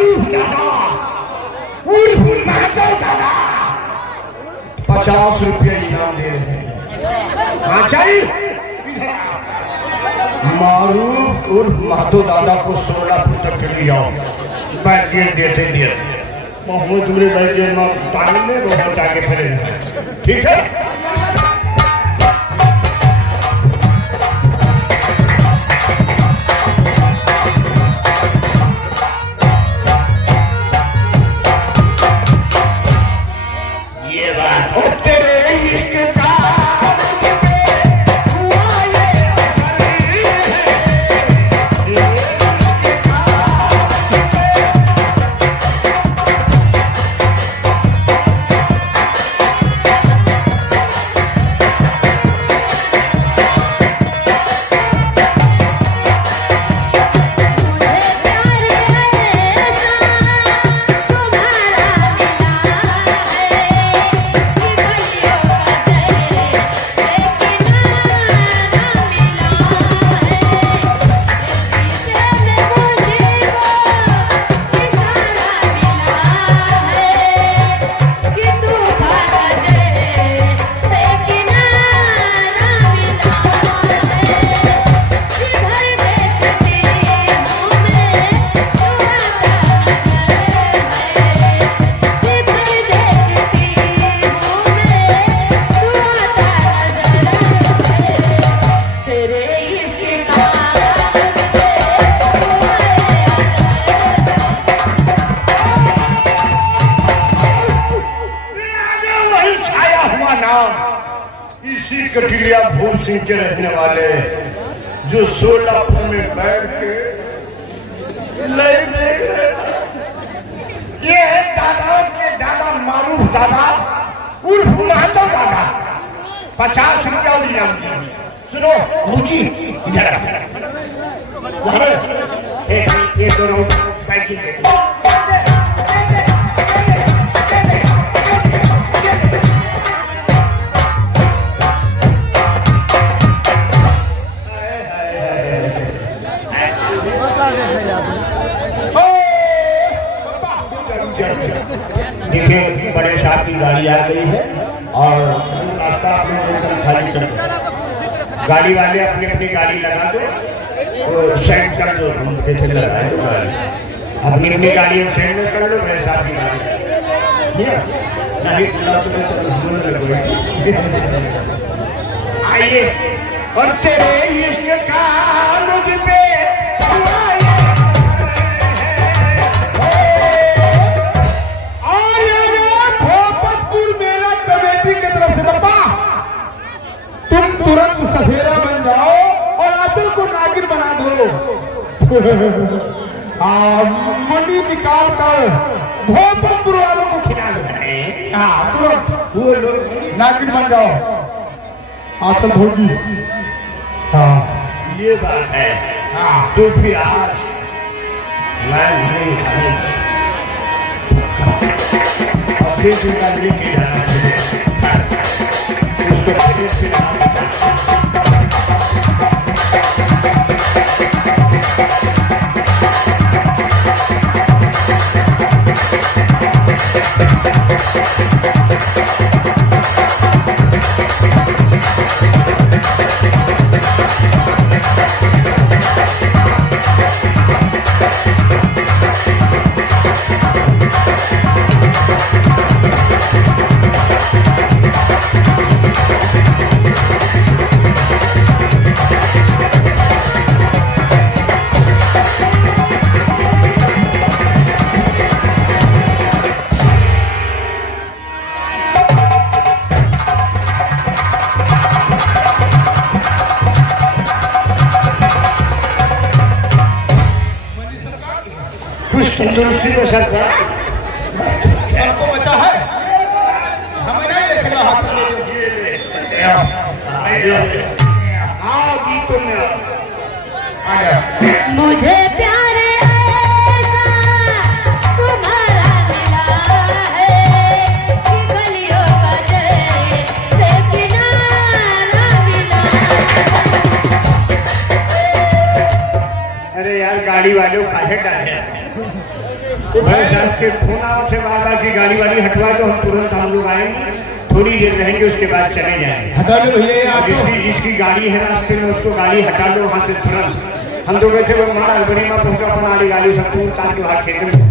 मारूफ दादा उर्फ महतो दादा 50 रुपये इनाम दे रहे हैं। हाँ चाहिए मारूफ उर्फ महतो दादा को 16 फुट तक चली जाओ बैठ के देते मोहम्मद तुमरे भाई के नाम टांग में रोड आगे खड़े ठीक है। इसी कटिलिया भूल सिंह के रहने वाले जो 16 फुट में बैठ के ये है दादा के दादा मारूफ दादा उर्फ महतो दादा 50 रुपया इनाम दिया। सुनो भूजी इधर ये दोनों बैठ देखिए बड़े साहब की गाड़ी आ गई है और रास्ता अपने खाली कर दो। गाड़ी वाले अपनी अपनी गाड़ी लगा दो और साइड कर दो। हम कैसे लगाए अपनी अपनी गाड़ी साइड में कर लो। बड़े साहब की गाड़ी आइए और तेरे इश्क का मुझ पे तुरंत सफेरा बन जाओ और आंचल को नागिन बना दो। मंडी निकाल कर भोजपुर वालों को खिला दो। तुरंत वो लोग नागिन बन जाओ आंचल भोगी। हाँ ये बात है। तो फिर आज मैं नहीं लेके जाना उसको तंदुरुस्ती में सरकार आपको बचा है हमें नहीं देखेगा हाथ मुझे प्यार ऐसा तुम्हारा मिला है कि गलियों का जैसे किनारा मिला। अरे यार गाड़ी वाले को काहे डाले भाई साहब के फोन आओ थे बार बार की गाड़ी वाली हटवा दो, हम तुरंत हम लोग आएंगे, थोड़ी देर रहेंगे उसके बाद चले जाएंगे। हटा लो भैया आप जिसकी गाड़ी है रास्ते में उसको गाड़ी हटा लो वहाँ से तुरंत। हम तो कहते वो मार अलबरी में पहुंचा अपन वाली गाड़ी सब पूरी तार के बाहर खेत में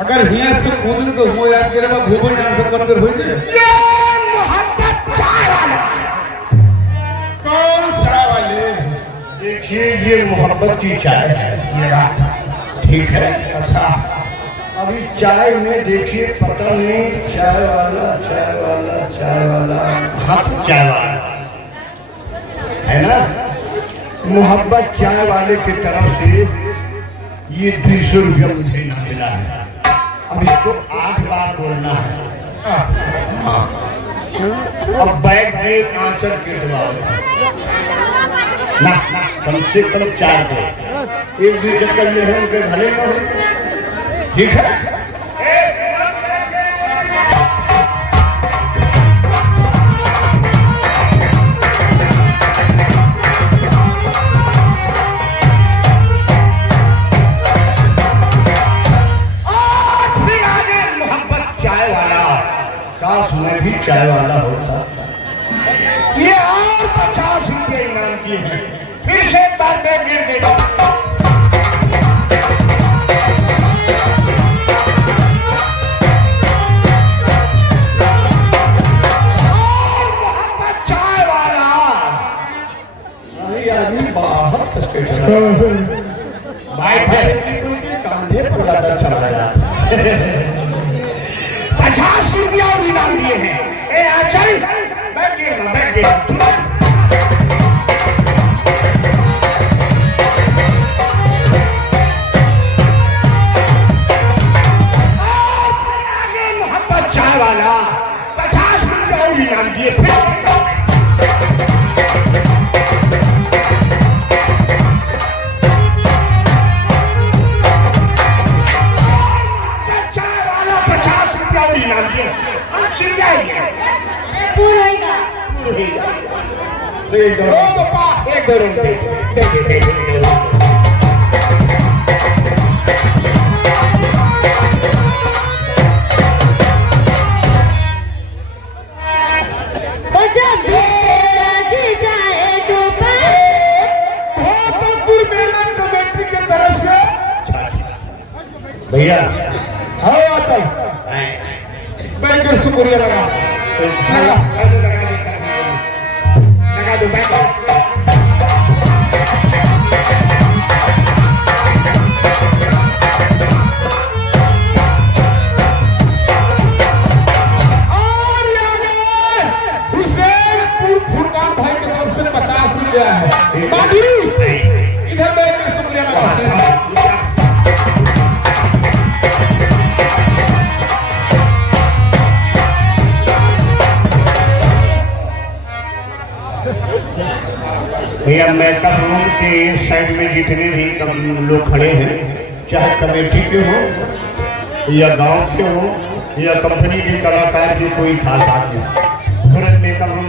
अगर हिया से कूदन को हो याद करे मैं भूगोल नाम से कौन कर होई दे ये मोहब्बत चाय वाला कौन चाय वाले देखिए ये मोहब्बत की चाय है ये रात ठीक है। अच्छा अभी चाय में देखिए पता नहीं चाय वाला हाँ तो चाय वाला है ना, मोहब्बत चाय वाले की तरफ से ये 200 रुपया मुझे मिला है। अब इसको 8 बार बोलना है। हाँ अब बैग में आंसर के जवाब ना कम से कम 4 दे, 1-2 चक्कर में है उनके भले में हो ठीक है। काश मैं भी चाय वाला होता। ये और 50 रुपये इनाम की है, फिर से बातें गिर देगा। 50 रुपया और इनाम दिए हैं। ए आचल बैठ गए। मोहब्बत चाय वाला 50 रुपया और इनाम दिए। एक भैया हाँ चल बैंकर शुक्रिया लगा दो बैंकर। फुरकान भाई की तरफ से 50 रुपया है। माधुरी इधर बैंकर शुक्रिया लगा। भैया मेकअप रूम के इस साइड में जितने भी लोग खड़े हैं, चाहे कमेटी के हो या गांव के हो या कंपनी के कलाकार के कोई खास आदमी, तुरंत मेकअप रूम